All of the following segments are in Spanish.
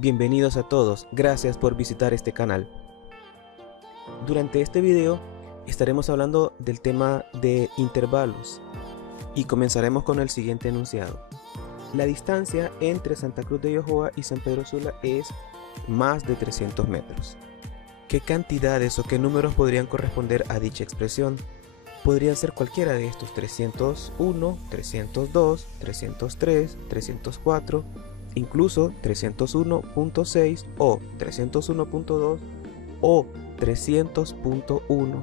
Bienvenidos a todos, gracias por visitar este canal. Durante este video estaremos hablando del tema de intervalos y comenzaremos con el siguiente enunciado. La distancia entre Santa Cruz de Yojoa y San Pedro Sula es más de 300 metros. ¿Qué cantidades o qué números podrían corresponder a dicha expresión? Podrían ser cualquiera de estos: 301, 302, 303, 304, incluso 301.6 o 301.2 o 300.1,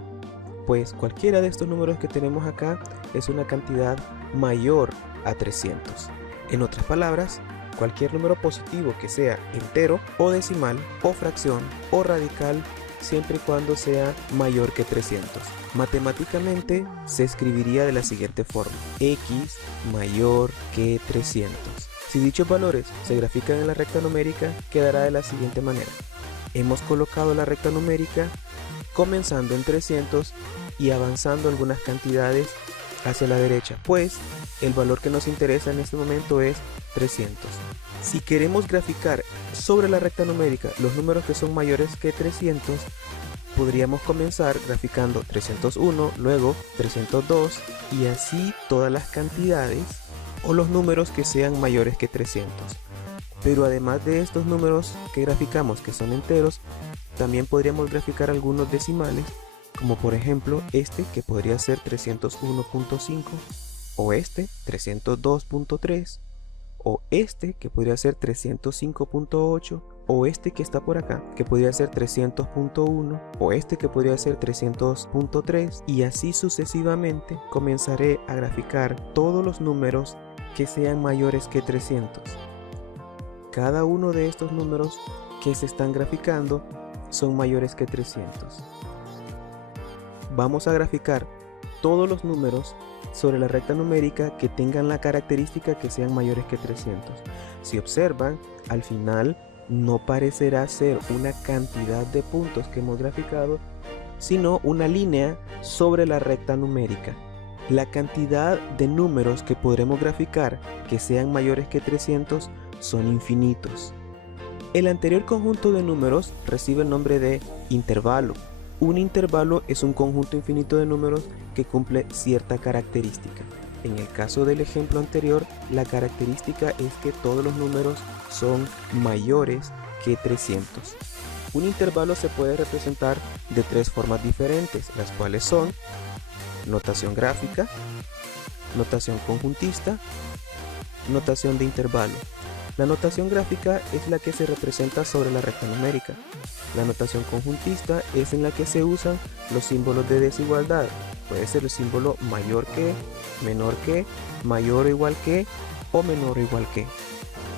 pues cualquiera de estos números que tenemos acá es una cantidad mayor a 300. En otras palabras, cualquier número positivo que sea entero o decimal o fracción o radical, siempre y cuando sea mayor que 300. Matemáticamente se escribiría de la siguiente forma: x mayor que 300. Si dichos valores se grafican en la recta numérica, quedará de la siguiente manera. Hemos colocado la recta numérica comenzando en 300 y avanzando algunas cantidades hacia la derecha, pues el valor que nos interesa en este momento es 300. Si queremos graficar sobre la recta numérica los números que son mayores que 300, podríamos comenzar graficando 301, luego 302 y así todas las cantidades o los números que sean mayores que 300. Pero además de estos números que graficamos que son enteros, también podríamos graficar algunos decimales, como por ejemplo este, que podría ser 301.5, o este 302.3, o este que podría ser 305.8, o este que está por acá que podría ser 300.1, o este que podría ser 300.3, y así sucesivamente. Comenzaré a graficar todos los números que sean mayores que 300. Cada uno de estos números que se están graficando son mayores que 300. Vamos a graficar todos los números sobre la recta numérica que tengan la característica que sean mayores que 300. Si observan, al final no parecerá ser una cantidad de puntos que hemos graficado, sino una línea sobre la recta numérica. La cantidad de números que podremos graficar que sean mayores que 300 son infinitos. El anterior conjunto de números recibe el nombre de intervalo. Un intervalo es un conjunto infinito de números que cumple cierta característica. En el caso del ejemplo anterior, la característica es que todos los números son mayores que 300. Un intervalo se puede representar de tres formas diferentes, las cuales son notación gráfica, notación conjuntista, notación de intervalo. La notación gráfica es la que se representa sobre la recta numérica. La notación conjuntista es en la que se usan los símbolos de desigualdad. Puede ser el símbolo mayor que, menor que, mayor o igual que o menor o igual que.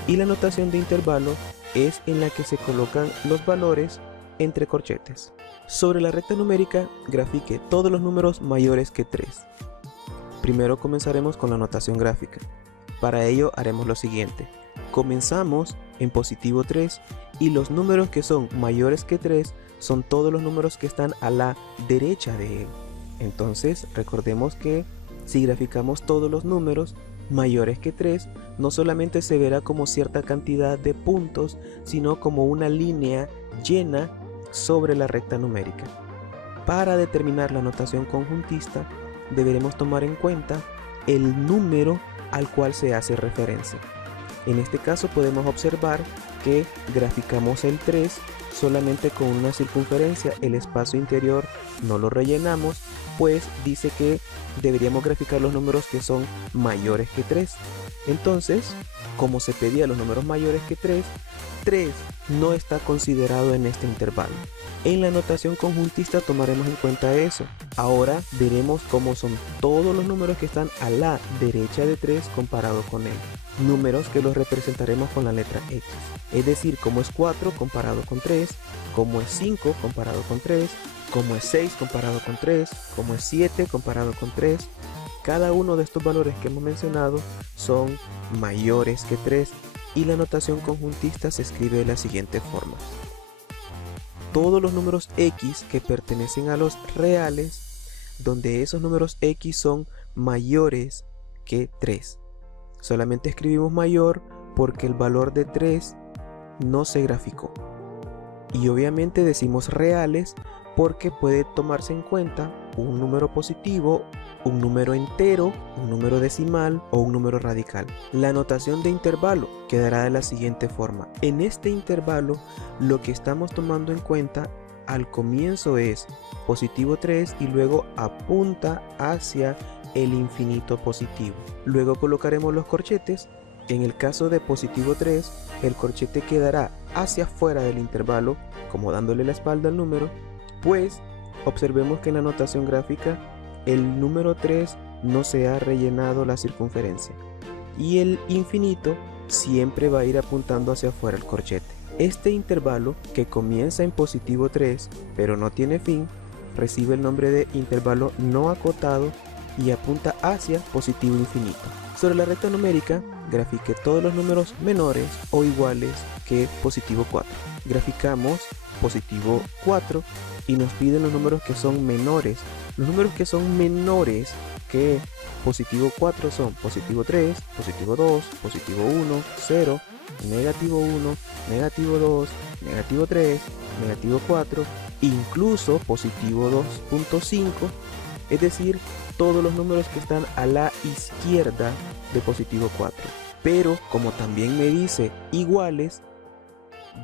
Y la notación de intervalo es en la que se colocan los valores entre corchetes. Sobre la recta numérica, grafique todos los números mayores que 3. Primero comenzaremos con la notación gráfica. Para ello haremos lo siguiente. Comenzamos en positivo 3 y los números que son mayores que 3 son todos los números que están a la derecha de él. Entonces recordemos que si graficamos todos los números mayores que 3, no solamente se verá como cierta cantidad de puntos, sino como una línea llena sobre la recta numérica. Para determinar la notación conjuntista, deberemos tomar en cuenta el número al cual se hace referencia. En este caso podemos observar que graficamos el 3 solamente con una circunferencia, el espacio interior no lo rellenamos, pues dice que deberíamos graficar los números que son mayores que 3. Entonces, como se pedía los números mayores que 3, 3 no está considerado en este intervalo. En la notación conjuntista tomaremos en cuenta eso. Ahora veremos cómo son todos los números que están a la derecha de 3 comparado con él. Números que los representaremos con la letra X. Es decir, cómo es 4 comparado con 3, cómo es 5 comparado con 3, cómo es 6 comparado con 3, cómo es 7 comparado con 3. Cada uno de estos valores que hemos mencionado son mayores que 3 y la notación conjuntista se escribe de la siguiente forma. Todos los números X que pertenecen a los reales, donde esos números X son mayores que 3. Solamente escribimos mayor porque el valor de 3 no se graficó. Y obviamente decimos reales porque puede tomarse en cuenta un número positivo, un número entero, un número decimal o un número radical. La notación de intervalo quedará de la siguiente forma. En este intervalo lo que estamos tomando en cuenta al comienzo es positivo 3 y luego apunta hacia el infinito positivo. Luego colocaremos los corchetes. En el caso de positivo 3, el corchete quedará hacia afuera del intervalo, como dándole la espalda al número, pues observemos que en la notación gráfica el número 3 no se ha rellenado la circunferencia y el infinito siempre va a ir apuntando hacia afuera el corchete. Este intervalo, que comienza en positivo 3 pero no tiene fin, recibe el nombre de intervalo no acotado y apunta hacia positivo infinito. Sobre la recta numérica, grafique todos los números menores o iguales que positivo 4. Graficamos positivo 4 y nos piden los números que son menores. Los números que son menores que positivo 4 son positivo 3, positivo 2, positivo 1, 0, negativo 1, negativo 2, negativo 3, negativo 4, incluso positivo 2.5, es decir, todos los números que están a la izquierda de positivo 4. Pero como también me dice iguales,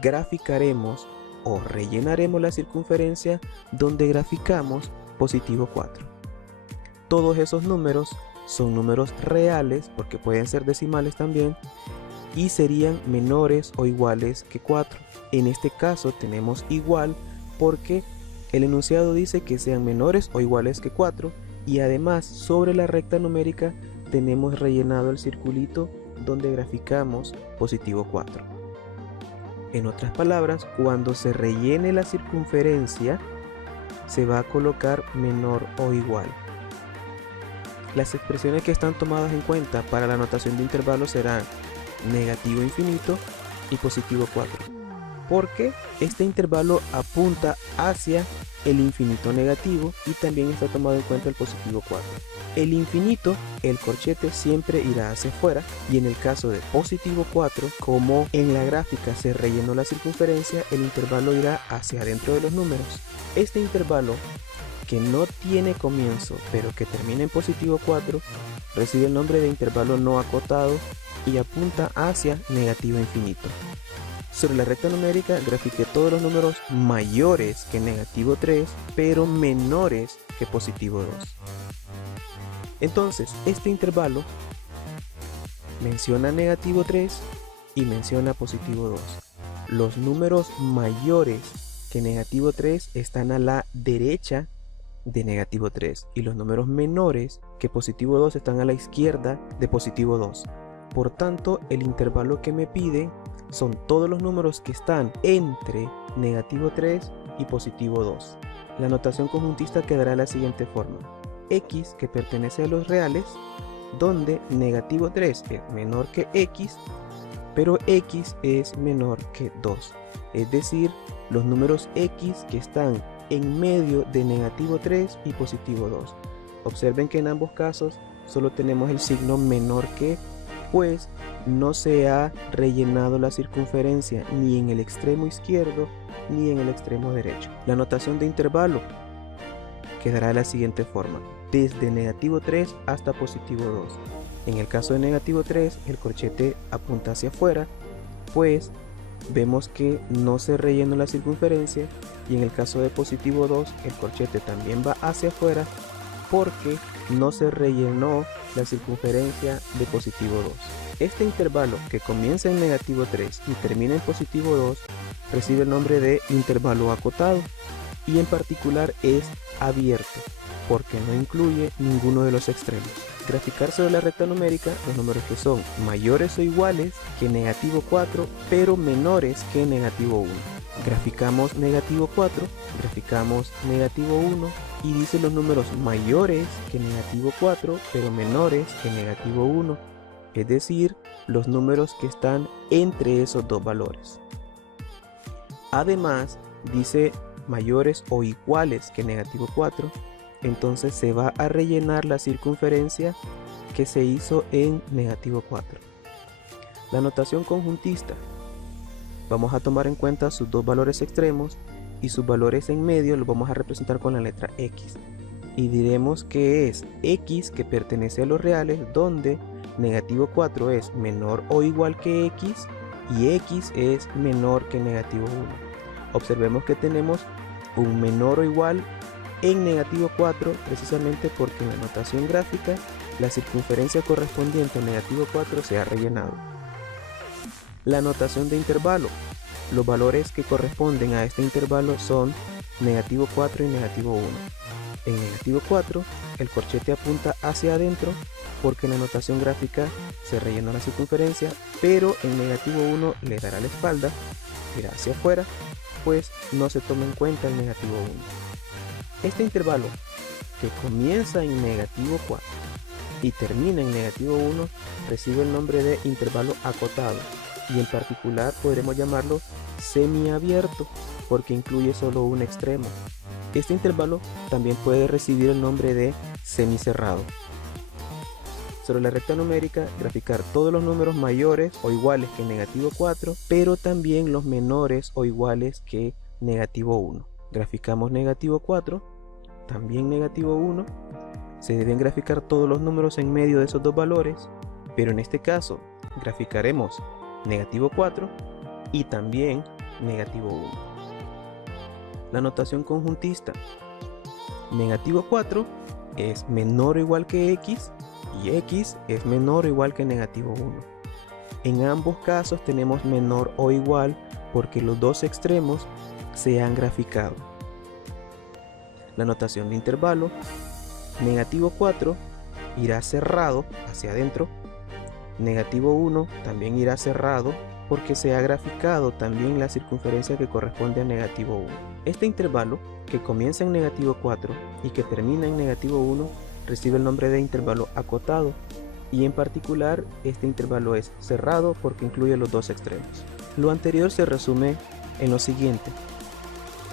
graficaremos o rellenaremos la circunferencia donde graficamos positivo 4. Todos esos números son números reales, porque pueden ser decimales también, y serían menores o iguales que 4. En este caso tenemos igual porque el enunciado dice que sean menores o iguales que 4, y además sobre la recta numérica tenemos rellenado el circulito donde graficamos positivo 4. En otras palabras, cuando se rellene la circunferencia, se va a colocar menor o igual. Las expresiones que están tomadas en cuenta para la notación de intervalos serán negativo infinito y positivo 4, porque este intervalo apunta hacia el infinito negativo y también está tomado en cuenta el positivo 4. El infinito, el corchete siempre irá hacia afuera, y en el caso de positivo 4, como en la gráfica se rellenó la circunferencia, el intervalo irá hacia adentro de los números. Este intervalo, que no tiene comienzo pero que termina en positivo 4, recibe el nombre de intervalo no acotado y apunta hacia negativo infinito. Sobre la recta numérica grafiqué todos los números mayores que negativo 3 pero menores que positivo 2. Entonces este intervalo menciona negativo 3 y menciona positivo 2. Los números mayores que negativo 3 están a la derecha de negativo 3 y los números menores que positivo 2 están a la izquierda de positivo 2. Por tanto, el intervalo que me pide son todos los números que están entre negativo 3 y positivo 2. La notación conjuntista quedará de la siguiente forma: x, que pertenece a los reales, donde negativo 3 es menor que x, pero x es menor que 2. Es decir, los números x que están en medio de negativo 3 y positivo 2. Observen que en ambos casos solo tenemos el signo menor que, pues no se ha rellenado la circunferencia ni en el extremo izquierdo ni en el extremo derecho. La notación de intervalo quedará de la siguiente forma: desde negativo 3 hasta positivo 2. En el caso de negativo 3, el corchete apunta hacia afuera, pues vemos que no se rellenó la circunferencia, y en el caso de positivo 2, el corchete también va hacia afuera porque no se rellenó la circunferencia de positivo 2. Este intervalo, que comienza en negativo 3 y termina en positivo 2, recibe el nombre de intervalo acotado, y en particular es abierto porque no incluye ninguno de los extremos. Graficar sobre la recta numérica los números que son mayores o iguales que negativo 4 pero menores que negativo 1. Graficamos negativo 4, graficamos negativo 1 y dice los números mayores que negativo 4 pero menores que negativo 1, es decir, los números que están entre esos dos valores. Además dice mayores o iguales que negativo 4, entonces se va a rellenar la circunferencia que se hizo en negativo 4. La notación conjuntista Vamos a tomar en cuenta sus dos valores extremos y sus valores en medio los vamos a representar con la letra X. Y diremos que es X que pertenece a los reales, donde negativo 4 es menor o igual que X y X es menor que negativo 1. Observemos que tenemos un menor o igual en negativo 4 precisamente porque en la notación gráfica la circunferencia correspondiente a negativo 4 se ha rellenado. La notación de intervalo. Los valores que corresponden a este intervalo son negativo 4 y negativo 1. En negativo 4 el corchete apunta hacia adentro porque en la notación gráfica se rellenó la circunferencia, pero en negativo 1 le dará la espalda, irá hacia afuera, pues no se toma en cuenta el negativo 1. Este intervalo que comienza en negativo 4 y termina en negativo 1 recibe el nombre de intervalo acotado y en particular podremos llamarlo semiabierto porque incluye solo un extremo. Este intervalo también puede recibir el nombre de semicerrado. Sobre la recta numérica, graficar todos los números mayores o iguales que negativo 4, pero también los menores o iguales que negativo 1. Graficamos negativo 4, también negativo 1. Se deben graficar todos los números en medio de esos dos valores, pero en este caso graficaremos negativo 4 y también negativo 1. La notación conjuntista. Negativo 4 es menor o igual que X y X es menor o igual que negativo 1. En ambos casos tenemos menor o igual porque los dos extremos se han graficado. La notación de intervalo. Negativo 4 irá cerrado hacia adentro. Negativo 1 también irá cerrado porque se ha graficado también la circunferencia que corresponde a negativo 1. Este intervalo, que comienza en negativo 4 y que termina en negativo 1, recibe el nombre de intervalo acotado y en particular este intervalo es cerrado porque incluye los dos extremos. Lo anterior se resume en lo siguiente.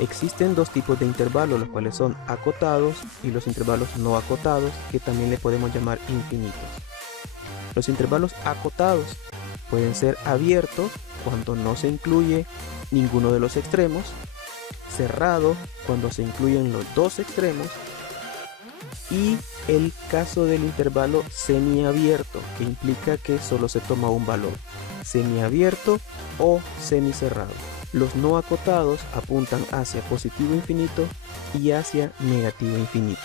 Existen dos tipos de intervalos, los cuales son acotados y los intervalos no acotados, que también le podemos llamar infinitos. Los intervalos acotados pueden ser abiertos cuando no se incluye ninguno de los extremos, cerrado cuando se incluyen los dos extremos, y el caso del intervalo semiabierto, que implica que solo se toma un valor, semiabierto o semicerrado. Los no acotados apuntan hacia positivo infinito y hacia negativo infinito.